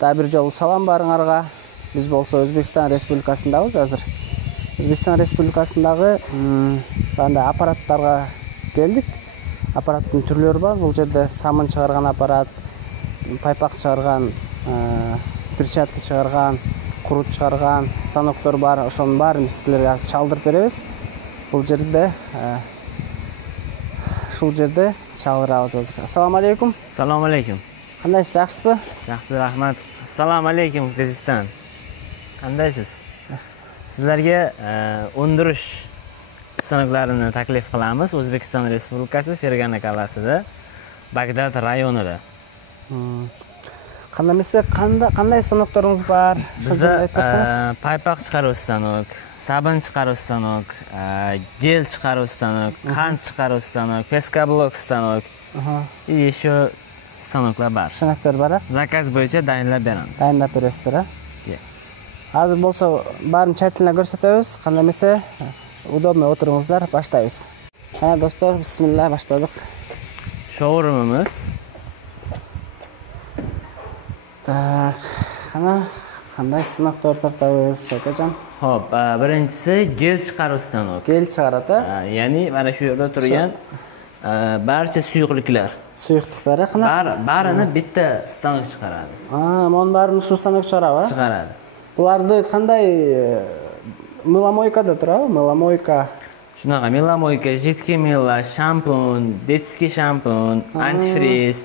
Да бир жолу салам барыңарга. Биз болсо Өзбекстан Республикасындабыз азыр. Өзбекстан Республикасындагы андай аппараттарга келдик. Аппараттын түрлөрү бар. Бул жерде самын чыгарган аппарат, пайпак чыгарган, перчатка чыгарган, курут чыгарган станоктор бар. Ошонун баарын силерге азыр чалдырып беребиз. Бул жерде ушул жерде чалдырабыз азыр. Ассаламу алейкум. Assalomu alaykum. Qandaysiz, yaxshisiz? Yaxshi, rahmat. Assalomu alaykum, Qirg'iziston. Qandaysiz? Sizlarga o'ndirish stanoklarini taklif qilamiz. O'zbekiston Respublikasi Fergana qalasida, Bagdad rayonida. Qanday stanoklarınız var? Bizda paypaq chiqaruv stanok, sabun chiqaruv stanok, gel chiqaruv stanok, qand chiqaruv stanok, peskoblok stanok. И еще станоклар бар. Станоклар бар. Zakaz bo'yicha tayinlab beramiz. Tayinlab berasizlar. Hozir bo'lsa barini tayinlab ko'rsatamiz. Qanday bo'lsa, удобно o'tiringizlar, boshlaymiz. Ha, do'stlar, bismillah boshladik. Showroomimiz. Qanday stanoklar tortamiz, akajon? Xo'p, birinchisi gel chiqaruv stanok. Gel chiqaradi. Ya'ni mana shu yerda turgan barcha suyuqliklar. Suyuqliklari barini bitta stanok chiqaradi. Mon barini shu stanok chiqaradi. Chiqaradi. Bularni qanday мыломойкада turadi? Мыломойка. Shunaqa мыломойка, жидкий мыло, shampun, детский shampun, antifriz,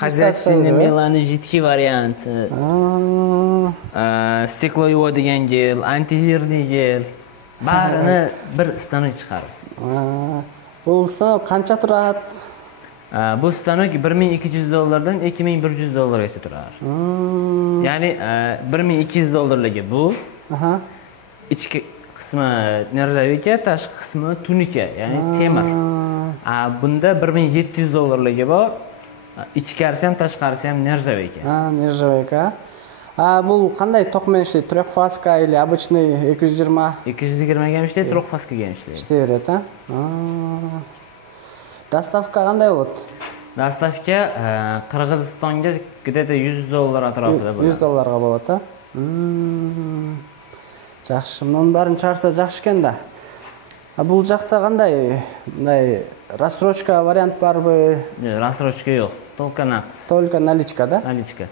хозяйственный мылоning жидкий varianti, steklo yuvadigan gel, antijirli gel, barini bir stanok chiqaradi. Bu stanok qancha turadi? Bu stanok $1200 dan $2100 turadi. Ya'ni $1200 bu. İchki qismi nержавейка, tashqi qismi tunika, ya'ni temir. Bunda $1700 bor. Ichkarisi ham, tashqarisi ham nержавейка. Nержавейка. Bu qanday tokmen ishlaydi? Трехфазка или обычный 220? 220 ga ishlaydi, трехфазка ga ishlaydi. Ishlayveradi, Dostavka qanday bo'ladi? Dostavka Qirg'izistonga где-то $100 atrofida bo'ladi. $100 ga bo'ladi. Yaxshi, bundan barini chiqarsa yaxshi ekanda. Bu yoqda qanday? Bunday рассрочка variant bormi? Yo'q, рассрочка yo'q. Только naqd. Только наличка, да? Наличка.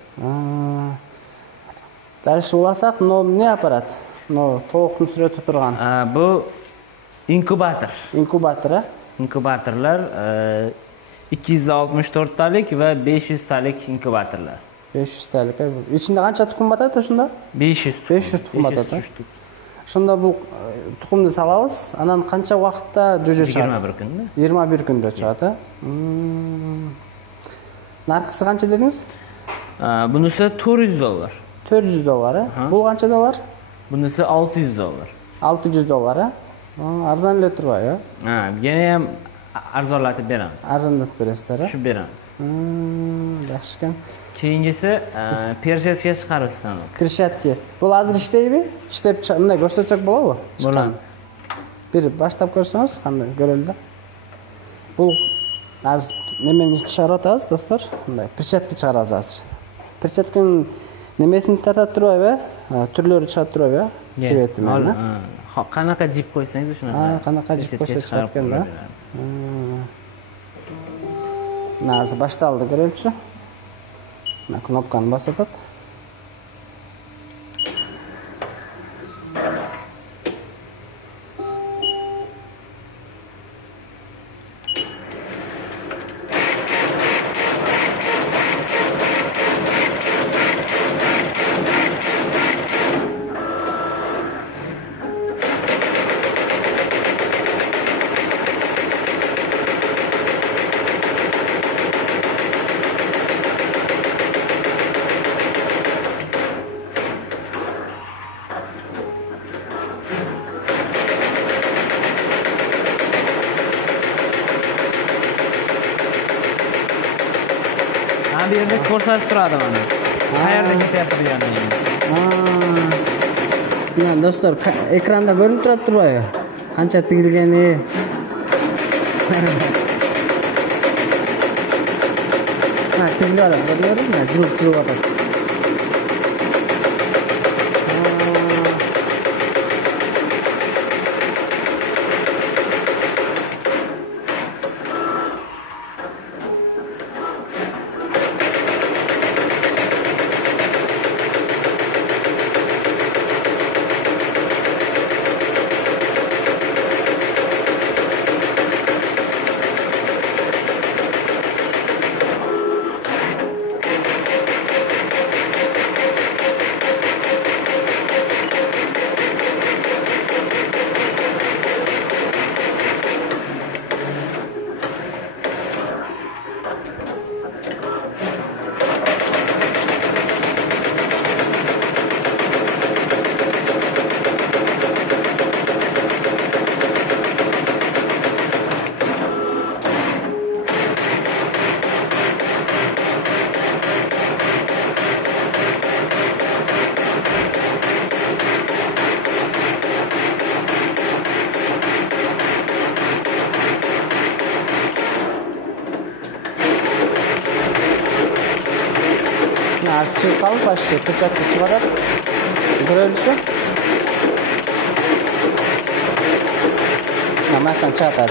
Дальше ulasak, ne аппарат? Tovuqni surati turgan. Bu inkubator. Inkubator, İnkubatorlar 264 talik va 500 talik inkubatorlar. 500 talik. İçinde qancha tuxum batadi shunda? 500 tuxum batadi. Shunda bu tuxumni salamiz. Anan qancha vaqtda jo'ja chiqadi? 21 kunda. 21 kunda chiqadi. Narxi qancha dedingiz? Bunisi $400. $400. Bu qancha dollar? Bunisi $600. $600. Arzonlab turibdi. Yana ham arzonlatib beramiz. Arzonlatib berasizlar? Shu beramiz. Yaxshi ekan. Keyingisi pershatka chiqarish stanok. Pershatka. Bu hozir ishlaydimi? Ishlab bunday ko'rsatsak bo'ladimi? Bo'ladi. Bir boshlab ko'rsangiz qanday ko'rildi? Bu hozir nimani chiqaramiz, do'stlar? Bunday pershatka chiqaramiz hozir. Pershatkaning nimesini tartab turibdi? Turlari chiqib turibdi? Sveti mana. Qanaqa jip qo'ysangiz shunaqa. Qanaqa jip qo'ysa chiqayotganda. Hozir boshtaldi, ko'ringchi. Mana knopkani bosadi. Bu yerda ko'rsatib turadi mana. Qayerda ketyapti deganini. Yani do'stlar, ekranda ko'rinib turibdi. Qancha tigilgani. Ha, tigiladi. Ko'ryapsizmi? Jurib turibdi. Az çıkıp kalıp başlıyor. Perчатка çıkarak görülüşü. Намайхан çıkartar.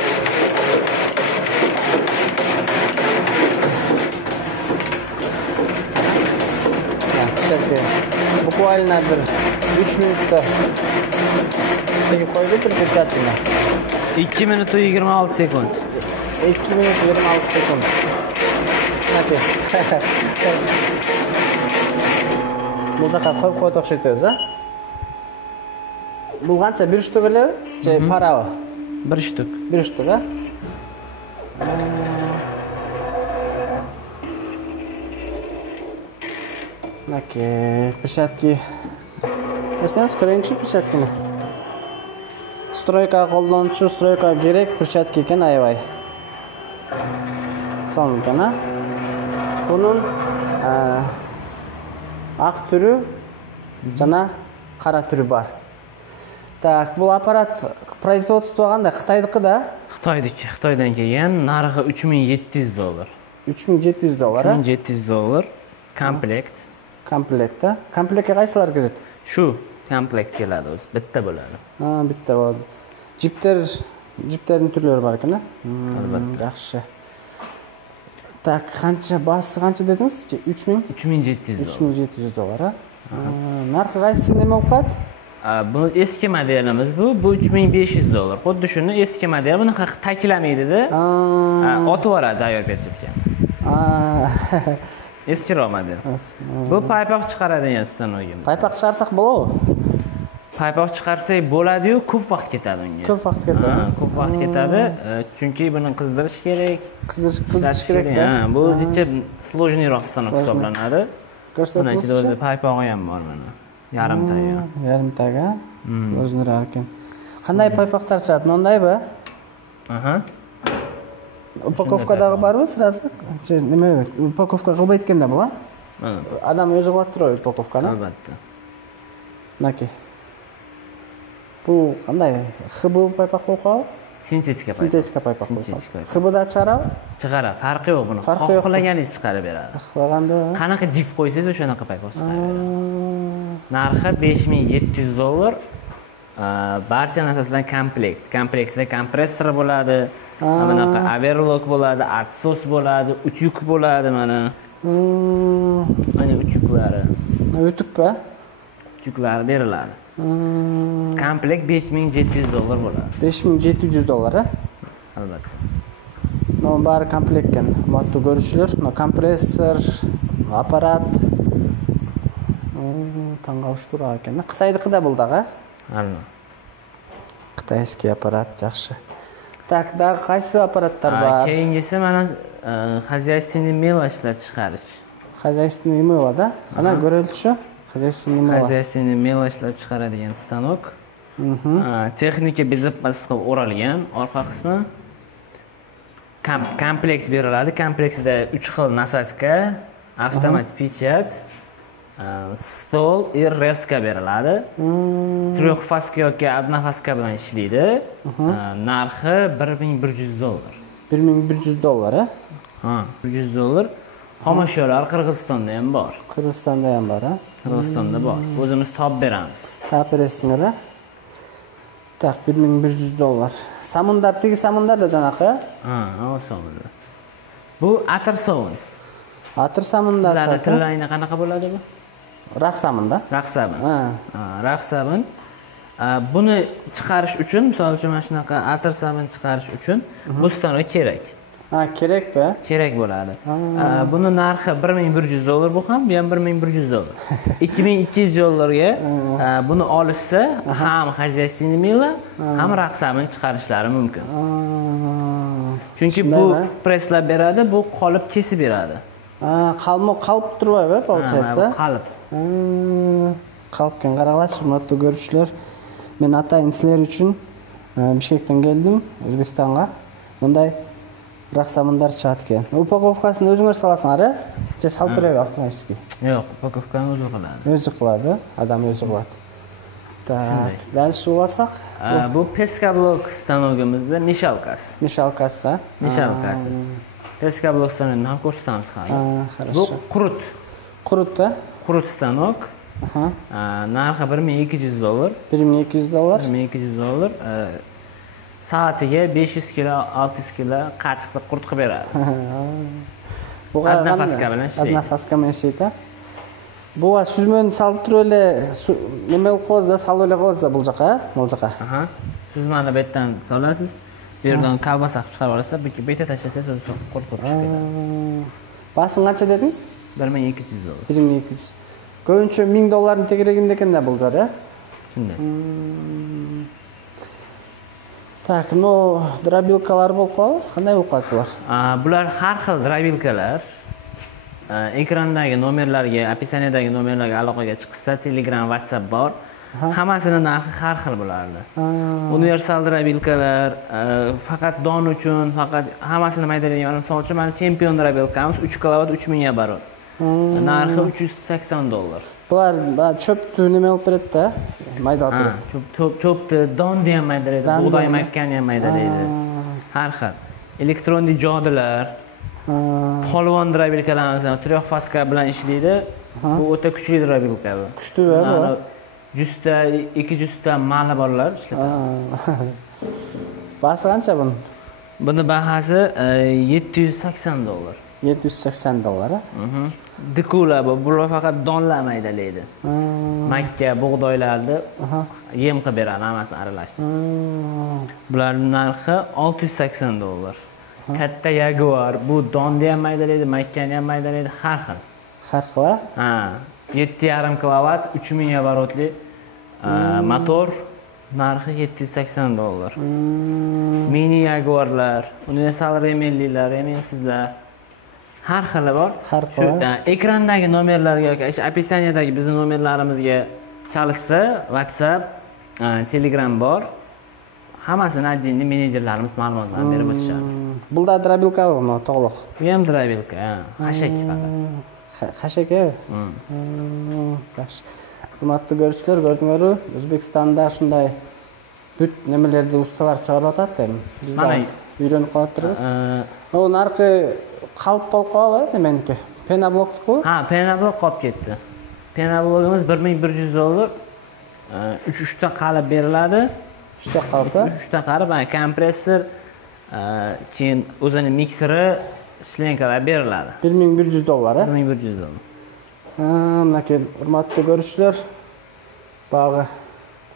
Perчатка. Bukvalno bir 3 minutda tegib qo'ydi bir perчаткani. 2 minut 26 sekund. 2 minut 26 sekund. Hadi. Bu жаққа қойып қойдық o'xshaydi o'zi. Bu qancha? 1 shtuk ele? Paravi. 1 shtuk. 1 shtuk, ha? Okey, perчатки. Ko'rsangiz, ko'ringchi perчаткani. Stroyka qo'llanuvchi, stroyka kerak perчатка ekan, ayvay. Son ekan, ha? Bunun aq turi jana qara turi bor. Tak, bu aparat производство qanday? Xitoyniki-da? Xitoydiki, Xitoydan kelgan, narxi $3700. $3700, ha? $3700 komplekt. Komplekt-da. Komplektga qaysilar kiradi? Shu komplekt keladi o'zi, bitta bo'ladi. Ha, bitta bo'ladi. Jiplarning turlari bor ekan-a? Albatta. Yaxshi. Tak, qancha basi qancha dedingiz? 3000? $3700, ha? Narxi qaysi nima bo'ladi? Bu eski modelimiz bu $3500. Xuddi shuni eski model, buni taklamaydi-da. Otib yuboradi tayyor perчатка. Eskiroq model. Bu paypoq chiqaradigan stanogimiz. Paypoq chiqarsak bo'ladimi? Paypoq chiqarsak bo'ladi-yu, ko'p vaqt ketadi unga. Ko'p vaqt ketadi. Ko'p vaqt ketadi, chunki buni qizdirish kerak. Qizdirish kerak-da. Bu jicha sложныйroq stanok hisoblanadi. Buni ichida o'zi paypog'i ham bor mana. Yarimtaga. Yarimtaga. Sложныйroq ekan. Qanday paypoqlar chiqadi? Mondaymi? Aha. Upakovkadagi bormi sirasi? Nima yo'q? Upakovka qilib aytganda bu, ha? Adam o'zi qilib turadi upakovkani. Albatta. Naki. Bu qanday? Xibu paypoq bo'lib Sintetika paypoq. Sintetika paypoq. Sintetika. Xibuda chiqaradi? Chiqaradi. Farqi yo'q buni. Xohlaganingiz chiqarib beradi. Xohlaganda. Qanaqa jip qo'ysangiz o'shanaqa paypoq chiqarib beradi. Narxi $5700. Barcha narsasidan komplekt. Komplektida kompressor bo'ladi. Bunaqa overlock bo'ladi, atsos bo'ladi, utyuk bo'ladi mana. Mana utyuklari. Utyukpa? Utyuklari beriladi. Komplekt $5700 bo'ladi. $5700, ha? Albatta. Nomor bari komplekt ekan. Hurmatli ko'ruvchilar, kompressor, apparat. Tang'avish turar ekan. Xitoynikida bo'ldi-da? Albatta. Xitoyskiy apparat yaxshi. Tak, daha qaysi apparatlar bor? Keyingisi mana хозяйственный мелочь ishlab chiqarish. Хозяйственный мелочь, да? Ana ko'rilishi хозяйственный mелочь. Хозяйственный mелочь ishlab chiqaradigan stanok. Texnika bezatmasi qilib o'ralgan orqa qismi. Komplekt beriladi. Komplektida 3 xil nasatka, avtomat pechat, stol и резка beriladi. Tryoxfaska yoki однофаска bilan ishlaydi. Narxi $1100. $1100, ha? $100. Xomashyolar Qirg'izistonda ham bor. Qirg'izistonda ham bor, ha? Qirg'izistonda bor. O'zimiz topib beramiz. Topib berasizlar, ha? Tak, $1100. Samundar, tegi samundarda janaqa? O samundar. Bu atir sovun. Atir samundar. Sizlarning tillaringda qanaqa bo'ladi bu? Raqsamunda? Raqsabin. Raqsabin. Buni chiqarish uchun, misol uchun mana shunaqa atir sabin chiqarish uchun bu stanok kerak. Kerak-ku? Kerak bo'ladi. Buni narxi $1100 bu ham, bu ham $1100. $2200 ga buni olishsa, ham хозяйственный mela, ham raqsabin chiqarishlari mumkin. Chunki bu presslab beradi, bu qolib kesib beradi. Qalib turmaydi, получается. Qalib. Qalbgan qaranglar, hurmatli ko'ruvchilar. Men atayin sizlar uchun Bishkekdan keldim, O'zbekistonga. Bunday raqsamlar chiqargan. Upakovkasini o'zingiz solasizlar-a? Salib beraylik avtomatik. Yo'q, upakovkani o'zi qiladi. O'zi qiladi, adam o'zi qiladi. Tak, dальше olsak, bu Peskablok stanogimizda mishalkasi. Mishalkasi. Peskablok stanogini ham ko'rsatamiz hali. Bu qurut. Qurut da. Qurut stanok. Narxi $1200. $1200. $1200. Soatiga 500 kilo, 600 kilo qatiqni qurt qilib beradi. Bu nafaska bilan ishlaydi. Nafaska bilan ishlaydi. Bu süzmeni salib turib ele nima qilib qo'yasiz, salib ele qo'yasiz bu yoqqa. Süzmani bu yerdan solasiz. Bu yerdan kolbasa qilib chiqarib olasiz, bu yerga tashlasangiz o'zi qurt chiqadi. Basin qancha dedingiz? $1200. 1200. Ko'pincha $1000 tegraganda ekanda bu jar, ya? Shunday. Tak, no drabilkalar bo'lib qoladi. Qanday bo'lib qoladi bular? Bular har xil drabilkalar. Ekrandagi nomerlarga, описаниядagi nomerlarga aloqaga chiqsa, Telegram, WhatsApp bor. Hammasini narxi har xil bo'lardi. Universal drabilkalar, faqat don uchun, faqat hammasini maydalaydigan. Misol uchun, mana chempion drabilkamiz 3 kilovat 3000 barot. Narxi $380. Bular cho'pni nima olib beradi-da? Mayda olib beradi. Cho'pni donni ham maydalaydi, bug'doy makkani ham maydalaydi. Har xil. Elektron dijodilar, polvon drabilkalarimiz 3 faska bilan ishlaydi. Bu o'ta kuchli drabilka bu. Kuchli bu. 100 ta mali borlar ishlatadi. Bahasi qancha buni? Buni bahasi $780. $780. Dikular bu, bular faqat donlar maydalaydi. Makka, bug'doylarni yem qilib beradi, hammasini aralashtirib. Bularning narxi $680. Katta Jaguar, bu donni ham maydalaydi, makkani ham maydalaydi, har xil. Har xil? 7,5 kilovat, 3000 оборотli motor, narxi $780. Mini Jaguarlar, universal remellilar, remelsizlar, har xili bor. Har xil. Ekrandagi nomerlarga yoki описаниядagi bizning nomerlarimizga chalishsa, WhatsApp, Telegram bor. Hammasini отдельный menejerlarimiz ma'lumotlarni berib o'tishadi. Bunda drabilkami, to'g'liq? Bu ham drabilka, hashak faqat. Hashaka? Yaxshi. Hurmatli ko'ruvchilar, ko'rdinglar-ku, O'zbekistonda shunday but nimalarda ustalar chiqaryapti. Biz ham o'rganib qolyapmiz. O narxi qalb bo'lib qoladi, meniki. Penablok-ku? Penablok qolib ketdi. Penablogimiz $1100. 3 ta qalib beriladi. 3 ta qalib. 3 ta qalib, kompressor, keyin o'zining mikseri, shlenkalar beriladi. $1100. $1100. Mana hurmatli ko'ruvchilar, bog'i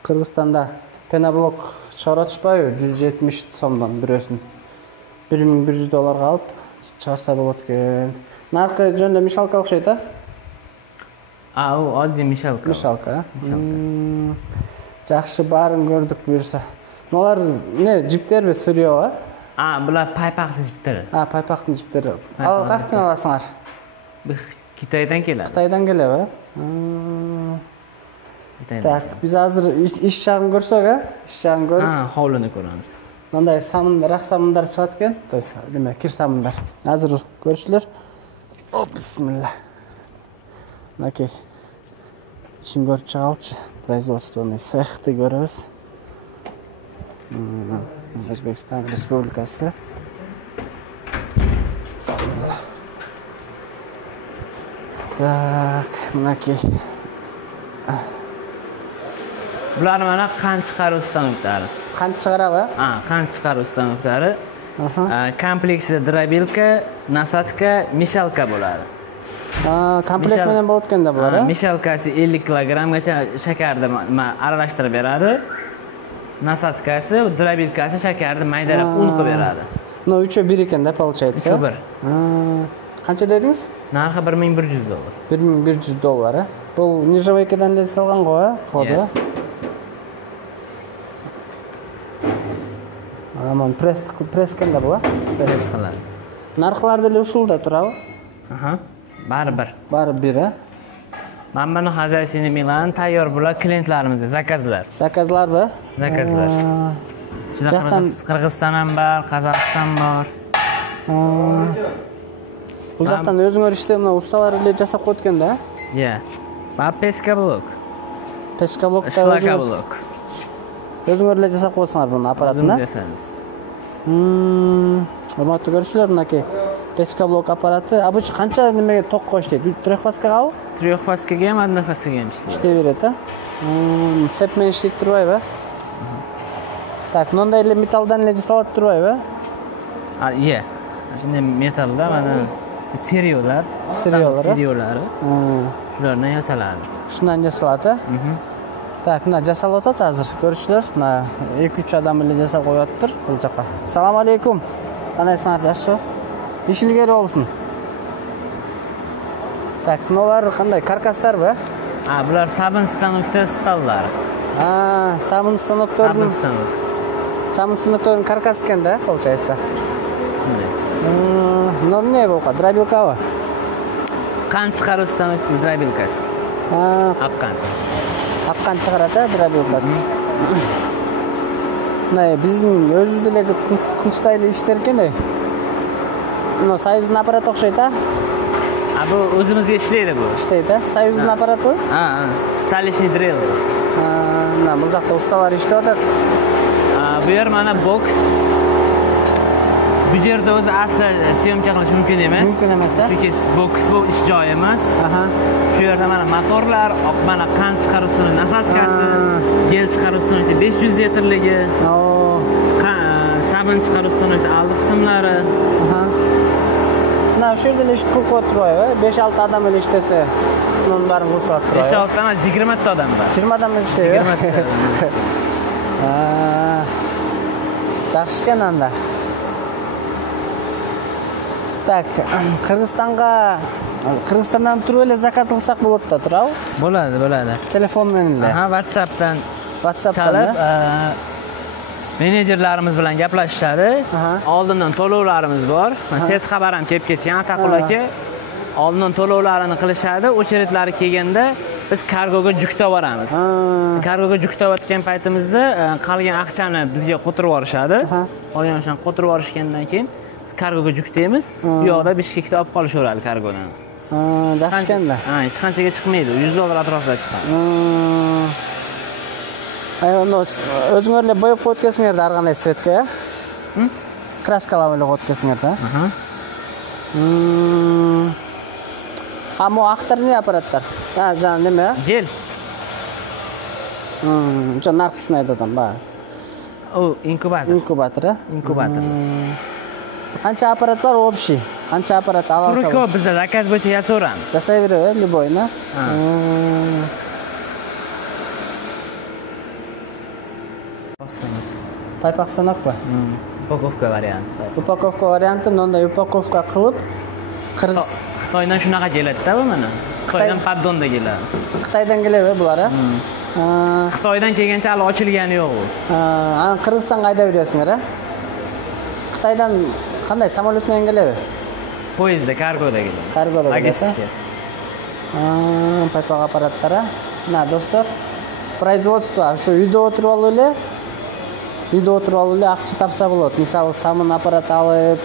Qirg'izistonda penablok chiqarishpayu 170 so'mdan birosin. $1100 olib chiqarsa bo'larkan. Narxi jo'nda mishalka o'xshaydi. U oddiy mishalka. Mishalka. Yaxshi, barini ko'rdik buyursa. Ular ne, jiptermi, suryo'mi? Bular paypaqli jiptir. Paypaqli jiptir. Qayerdan olasizlar? Xitoydan keladi. Xitoydan keladi. Tak, biz hozir ish chog'ini ko'rsak, ish chog'ini ko'rib. Hovlini ko'ramiz. Bunday samundar, samundar chiqatgan. Demak, kir samundar. Hozir ko'rishlar. Bismillah. Mana ishni ko'rib chiqalchi. Производственный цехni ko'ramiz. O'zbekiston Respublikasi. Bismillah. Tak, mana Bular mana qand chiqaruv stanoklari. Qand chiqaradi? Qand chiqaruv stanoklari. Kompleksida drabilka, nasatka, mishalka bo'ladi. Komplekt bilan bo'layotganda bular. Mishalkasi 50 kilogrammgacha shakarni aralashtirib beradi. Nasatkasi, drabilkasi shakarni maydalab un qilib beradi. No, 3-1 ekanda, получается. 3-1. Qancha dedingiz? Narxi $1100. $1100. Bu nirjavaykadan salgan-ku, xo'di. Aman press kanda bu? Press qiladi. Narxlarda usulda turadi? Baribir. Baribir. Mana buni hozirgina Milan tayyor bular klientlarimizga zakazlar. Zakazlarmi? Zakazlar. Qirg'iziston ham bor, Qozog'iston bor. Bu yoqdan o'zinglar ishda mana ustalarlar jasab qo'yotganda? Va peska blok. Peska blokda Shlaka blok. O'zinglar jasab qo'ysanglar buni apparatni. O'zimiz Hurmatli ko'ruvchilar, mana Пескоблок аппараты. Обычно канча немеге ток коюш дейт? Трехфаскагабы? Трехфаскага ham, однофаскага ham ishlaydi. İşte берет, а? Сеп менен иштейт турбайбы? Так, мындай эле металлдан эле жасалат турбайбы? Iya. Shunday metalda mana seriyalar, seriyalari. Shulardan yasaladi. Shundan jasaladi, a? Так, мына жасалып атат азыр. Көрүшүлөр, мына 2-3 адам эле жасап коюптур бул жака. Салам алейкум. Кандайсыңар, жакшыбы? Иш илгери болсун. Так, мыналар кандай каркастарбы? Bular sabun stanokda stallari. Sabun станоктордун. Sabun станоктордун каркасы экен да, получается. Shunday. Мына эмне болка? Дробилкабы? Qand chiqaruv stanokning dробилкасы. Aqqand. Аккан чыгарат, дробилкасы. Мына биздин өзүбүз деле кылчтай эле иштер экен. Мына Союздун аппараты окшойт, а? Bu o'zimizga ishlaydi bu. İşteydi, ha? Soyuz'un aparatı? Stolishniy drill. Mana bu yoqda ustalar ishlab atadi. Bu yer mana box. Bu yerda o'zi asli syomka qilish mumkin emas. Mumkin emas, a? Chunki box bu ish joyi emas. Shu yerda mana motorlar, mana qand chiqaruvchisining nasalkasi, gel chiqaruvchisining 500 litrligi, sabun chiqaruvchisining oldi qismlari. Mana shu yerda ish qilib o'tiribdi, 5-6 odam bilan ishlasa, bunun barini qilsa o'tiribdi. 5-6 ta, 20 ta odam bor. 20 odam bilan ishlaydi. 20 ta. Yaxshi ekan anda. Так, Qirg'izistondan turib ele zakaz qilsak bo'ladi-da, turab? Bo'ladi. Telefon bilan. WhatsAppdan chalib, menejerlarimiz bilan gaplashishadi. Oldindan to'lovlarimiz bor. Tez xabar ham kelib ketgan Taqul aka. Oldindan to'lovlarini qilishadi. O'chiritlari kelganda biz kargoga juktab yuboramiz. Kargoga juktab yotgan paytimizda qolgan aqchani bizga qo'tirib yuborishadi. Qolgan o'shani qo'tirib yuborishgandan keyin biz kargoga juktaymiz. Bu yoqda Bishkekda olib qolishaveradi kargodan. Yaxshi ekan-da. Hech qanchaga chiqmaydi. $100 atrofida chiqadi. O'zingizlar bo'yab qo'ygansizlar har qanday svetga, ya? Kraskalar bilan qo'ygansizlar-da. Ammo axtarni apparatlar. Jana nima? Gel. O'sha narxini aytadim, ba. O inkubator. Inkubator. Qancha apparat bor общий? Qancha apparat olasiz? Turko bizda zakaz bo'yicha yasaveramiz. Jasayveradi, любой-na. Paypoq stanokmi? Upakovka varianti. Upakovka varianti, bunday upakovka qilib Xitoydan shunaqa keladi-da bu mana. Xitoydan paddonda keladi. Xitoydan keladi bular, a? Xitoydan kelgancha hali ochilgani yo'q u. Qirg'izistonga haydab beryapsizlar, a? Xitoydan qanday samolyot bilan keladi? Poyezdda, kargoda keladi. Kargoda keladi. Logistika. Paypoq apparatlari. Mana do'stlar, производство shu uyda o'tirib olib, aqcha topsa bo'ladi. Misol, samun apparat olib,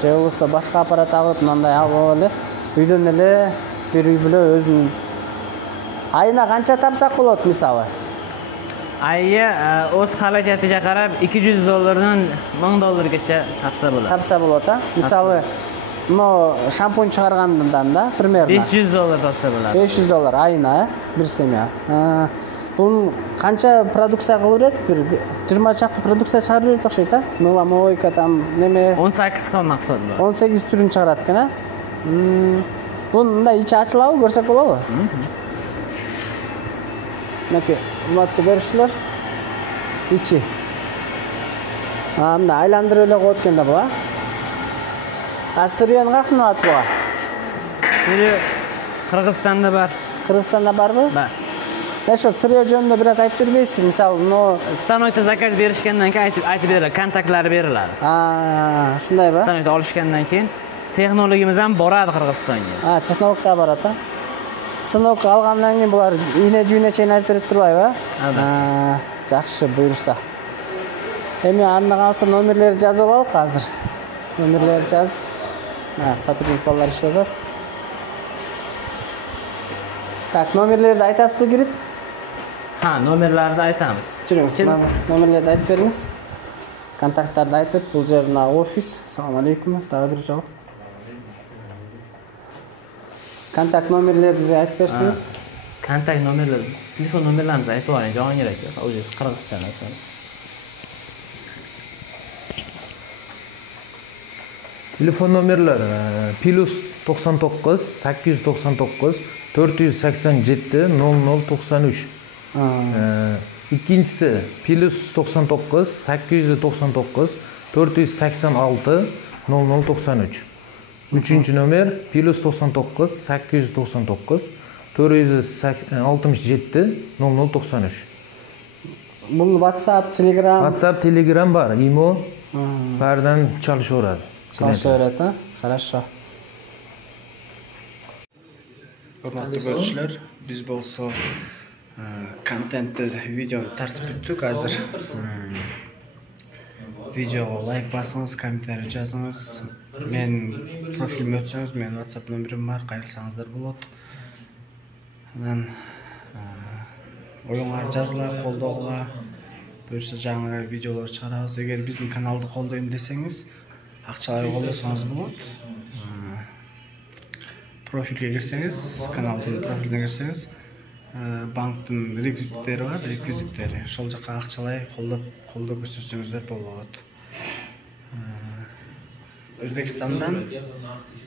je bo'lsa boshqa apparat olib, bunday olib, uydan ele bir uy bilan o'zining ayna qancha topsak bo'ladi misol. Ayga o'z halokatiga qarab $200 dan $1000gacha topsa bo'ladi. Topsa bo'ladi, ha? Misol, no shampun chiqargandan-da, примерно $500 topsa bo'ladi. $500 ayna, bir semya. Bunun qancha produksiya qilaveradi? 20 chaqti produksiya chiqaraveradi o'xshaydi-a? Melamoyka tam nima? 18 xil mahsulot bor. 18 turini chiqaradi ekan-a? Bunda ichi ochiladi, ko'rsak bo'ladimi? Naka, hurmatli ko'rishlar. Ichi. Bunda aylantirib qo'yotganda bu, ha? Asriyan qanday bu? Siri Qirg'izistonda bor. Qirg'izistonda bormi? Bor. Shu siryo jo'nda biraz aytib bermaysiz? Misol, stanokda zakaz berishgandan keyin aytib beriladi, kontaktlari beriladi. Shundaymi? Stanokda olishgandan keyin texnologiyamiz ham boradi Qirg'izistonga. Texnologda boradi. Stanok olgandan keyin bular iğne-juynachayn aytib berib turmaymi? Yaxshi, buyursa. Endi anda qolsa nomerlarni yozib olaylik hozir. Nomerlarni yozib. Sotrudnik bolalar ishladi. Tak, nomerlarni aytasizmi girib? Nomerlarni aytamiz. Chiringiz, nomerlarni aytib beramiz. Kontaktlarni aytib, bu yerda ofis. Assalomu alaykum. Tavba bir javob. Контакт номерлерди айтып берсеңиз. Kontak nomerler, telefon nomerlarimizni aytib yuboring, Jahongir aka. O'zi qirg'izcha aytadi. Telefon nomerler +99 899 487 0093. İkincisi +99 899 486 0093. Üçüncü numara +99 899 467 0093. Бул WhatsApp, Telegram. WhatsApp, Telegram var, imo. Bardan çalışıyorlar. Çalışaveradi, ha? Хорошо. Hurmatli görüşler, biz bolsa kontentni videoni tartib bitdik. Hozir videoga like bossangiz, kommentariy yozingiz. Men profilimga o'tsangiz, men WhatsApp nomerim bor, qayrilsangizlar bo'ladi. Анан оюңар жазгыла, колдогула, буюрса жаңы видеолор чыгарабыз. Эгер биздин каналды колдойм десеңиз, акчалай колдосоңуз болот. Профилге кирсеңиз, каналдын профилине кирсеңиз, банктын реквизиттери бар, реквизиттери. Ошол жака акчалай колдоп көрсөтсөңүздөр болот. Өзбекстандан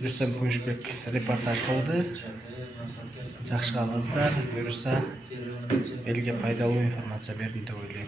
Рустам Күмүшбек репортаж кылды. Жакшы калыңыздар, буюрса элге пайдалуу информация бердим деп ойлойм.